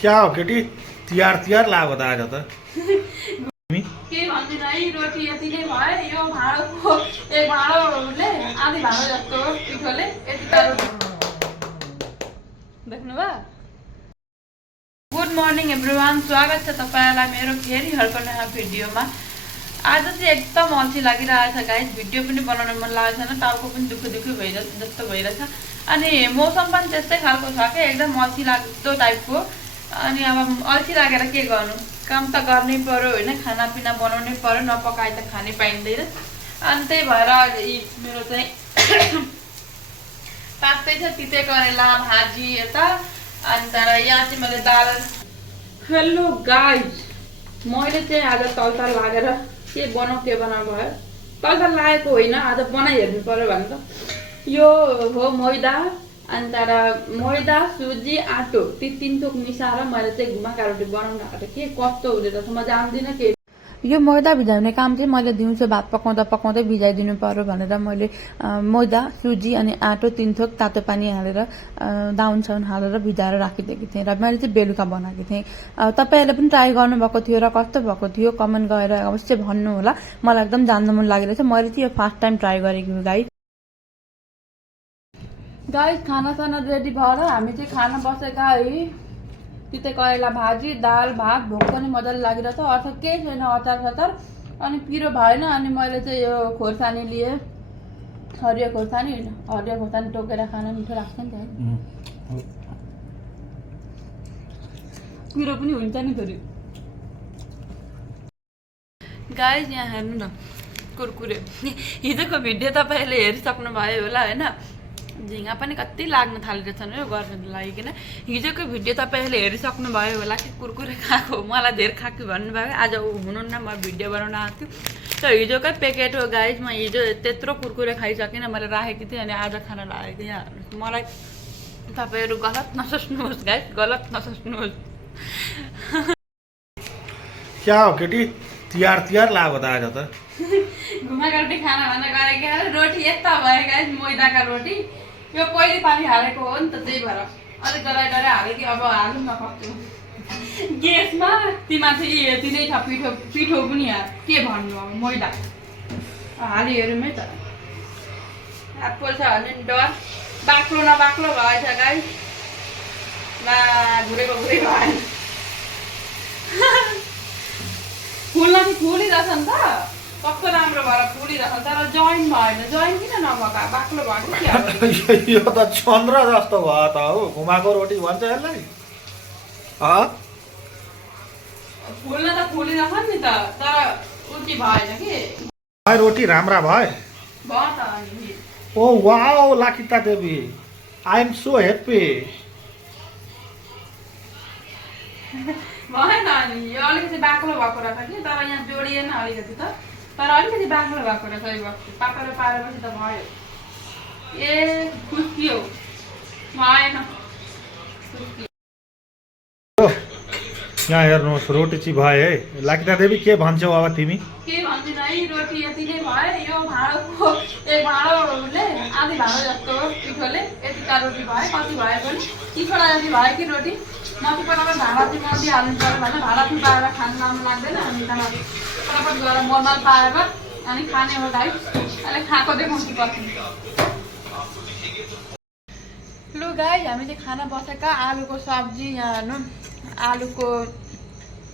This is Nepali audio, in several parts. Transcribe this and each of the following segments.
क्या हो केटी तिहार तिहार लाग्यो त आज त के भन्दिन है रोटी यति नै भयो यो भाँडोको एक भाँडोले आधी भाँडो जस्तो पिठोले यतिका रोटी देख्नुभयो। गुड मर्निङ एभ्रिवान, स्वागत छ तपाईँलाई मेरो फेरि अर्को नयाँ भिडियोमा। आज चाहिँ एकदम अल्छी लागिरहेछ गाइस, भिडियो पनि बनाउन मन लागेको छैन, टाउको पनि दुःखी भइरहेछ जस्तो भइरहेछ। अनि मौसम पनि त्यस्तै खालको छ क्या, एकदम अल्छी लाग्दो टाइपको। अनि अब अल्छी लागेर के गर्नु, काम त गर्नै पर्यो होइन, खानापिना बनाउनै पर्यो, नपकाए त खानै पाइँदैन। अनि त्यही भएर मेरो चाहिँ पाक्दै छ तिते करेला भाजी यता। अनि तर यहाँ चाहिँ मैले दाल। हेलो गाइज, मैले चाहिँ आज तलताल लागेर के बनाऊ भयो। तलताल लागेको होइन, आज बनाइहेर्नु पर्यो भने त यो हो मैदा। अनि तर मैदा सुजी आटो ती तीन थोक मिसाएर मैले चाहिँ घुमाका रोटी बनाउनु आँटेको के कस्तो हुँदो रहेछ म जान्दिनँ। के यो मैदा भिजाउने काम चाहिँ मैले दिउँसो भात पकाउँदै भिजाइदिनु पर्यो भनेर मैले मैदा सुजी अनि आटो तीन थोक तातो पानी हालेर दाउन साउन हालेर भिजाएर राखिदिएको थिएँ र मैले चाहिँ बेलुका बनाएको थिएँ। तपाईँहरूले पनि ट्राई गर्नुभएको थियो र कस्तो भएको थियो कमेन्ट गरेर अवश्य भन्नु होला, मलाई एकदम जान्न मन लागिरहेछ। मैले चाहिँ यो फर्स्ट टाइम ट्राई गरेको गाइस। खाना साना रेडी भएर हामी चाहिँ खाना बसेका है। तिते करेला भाजी दाल भात भोक पनि मजाले लागिरहेछ, अर्थात केही छैन अचार सचार। अनि पिरो भएन, अनि मैले चाहिँ यो खोर्सानी लिएँ, हरियो खोर्सानी होइन, हरियो खोर्सानी टोकेर खान मिठो लाग्छ नि त। पिरो पनि हुन्छ नि थोरै। गाइस यहाँ हेर्नु न कुरकुरे, हिजोको भिडियो तपाईँहरूले हेरिसक्नु भयो होला होइन। झिँगा पनि कति लाग्न थालेको छ यो गर्नको लागिकन। हिजोको भिडियो तपाईँहरूले हेरिसक्नु भयो होला कि कुरकुरे खाएको, मलाई धेरै खाएको भन्नुभयो। आज हुनुहुन्न, म भिडियो बनाउन आएको थिएँ। त्यो हिजोकै प्याकेट हो गाइस, म हिजो त्यत्रो कुरकुरे खाइसकिनँ, मैले राखेको थिएँ अनि आज खाना लागेको थिएँ। यहाँ मलाई तपाईँहरू गलत नसोच्नुहोस् गाइस, गलत नसोच्नुहोस्। क्या हो केटी तिहार तिहार लाग्यो त आज त घुमाएको रोटी खाना भनेर गरेको रोटी यता भयो गाइस, मैदाका रोटी। यो पहिले पानी हालेको हो नि त, त्यही भएर अलिक डराइ हालेँ कि अब हालौँ न सक्छु ग्यासमा। तीमाथि यति नै छ पिठो पनि के भन्नु, अब मैदा हाली हेरौँ है त। एप्पल छ भने डर, बाक्लो नबाक्लो भएछ गाइस, ला घुरेको भएन। फुल्न चाहिँ फुलिरहेछ नि त, कस्तो राम्रो भएर फुलिरहेछ, तर जोइन भएन। जोइन किन नभएको, बाक्लो भयो यो त चन्द्र जस्तो भयो त हौ, घुमाएको रोटी भन्छ यसलाई। फुल्न त फुलिरहेछ नि त, तर उति भएन कि रोटी राम्रा भए भयो त। अनि oh wow Lakita Devi, I am so happy. भएन, अनि यो अलिकति बाक्लो भएको रहेछ कि, तर यहाँ जोडिएन अलिकति त, तर अलिकति बाक्लो भएको रहेछ। यो बस्ती पाकेर पारेपछि त भयो। ए खुसी हो, भएन। यहाँ हेर्नुहोस् रोटी चाहिँ भयो है। लाकिता देवी के भन्छौ अब तिमी? के भन्दिन है रोटी यति नै भयो, यो भाँडोको एक भाँडोले आधी भाँडो जस्तो पिठोले यतिका रोटी भयो। कति भयो पनि 30वटा जति भयो कि रोटी। माथि पटापट भाँडा चाहिँ मरिहाल्नु पर्यो भने भाँडा चाहिँ पाएर खानु राम्रो लाग्दैन। अनि त्यहाँबाट पटापट गएर मरमल पाएर अनि खाने हो गाइस। अहिले खाएको देखाउँछु पछि। लु गाइस, हामी चाहिँ खाना बसेका। आलुको सब्जी यहाँ हेर्नु, आलुको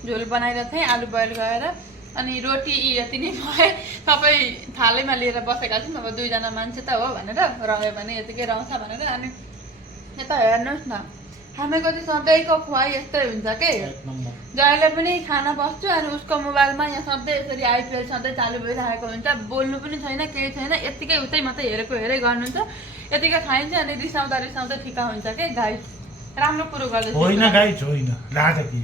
झोल बनाइरहेको थिएँ, आलु बोइल गरेर। अनि रोटी यति नै भयो। तपाईँ थालैमा लिएर बसेका छौँ, अब दुईजना मान्छे त हो भनेर, रह्यो भने यतिकै रहन्छ भनेर। अनि यता हेर्नुहोस् न, हामीको चाहिँ सधैँको खुवाइ यस्तै हुन्छ के, जहिले पनि खाना बस्छु अनि उसको मोबाइलमा यहाँ सधैँ यसरी आइपिएल सधैँ चालु भइरहेको हुन्छ, बोल्नु पनि छैन केही छैन, यत्तिकै उतै मात्रै हेरै गर्नुहुन्छ। यतिकै खाइन्छ अनि रिसाउँदा ठिका हुन्छ के गाइस। राम्रो कुरो गर्दैछ होइन गाइस, होइन डाँटकी,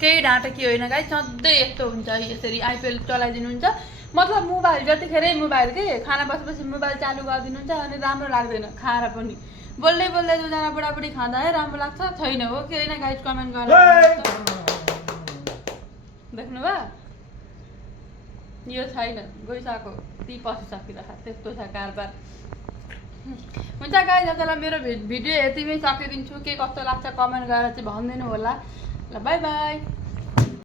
केही डाँटकी होइन गाइस, सधैँ यस्तो हुन्छ। यसरी आइपिएल चलाइदिनुहुन्छ, मतलब मोबाइल जतिखेरै मोबाइल के, खाना बसेपछि मोबाइल चालु गरिदिनुहुन्छ अनि राम्रो लाग्दैन खाएर पनि। बोल्दै दुईजना बुढाबुढी खाँदा है राम्रो लाग्छ, छैन हो कि होइन गाइस, कमेन्ट गरेर देख्नुभयो। यो छैन, गइसक्यो, ती पसिसकिरहेको त्यस्तो छ कारबार। हुन्छ गाइस, आजलाई मेरो भिडियो यतिमै सकिदिन्छु। के कस्तो लाग्छ कमेन्ट गरेर चाहिँ भनिदिनु होला। ल बाई बाई।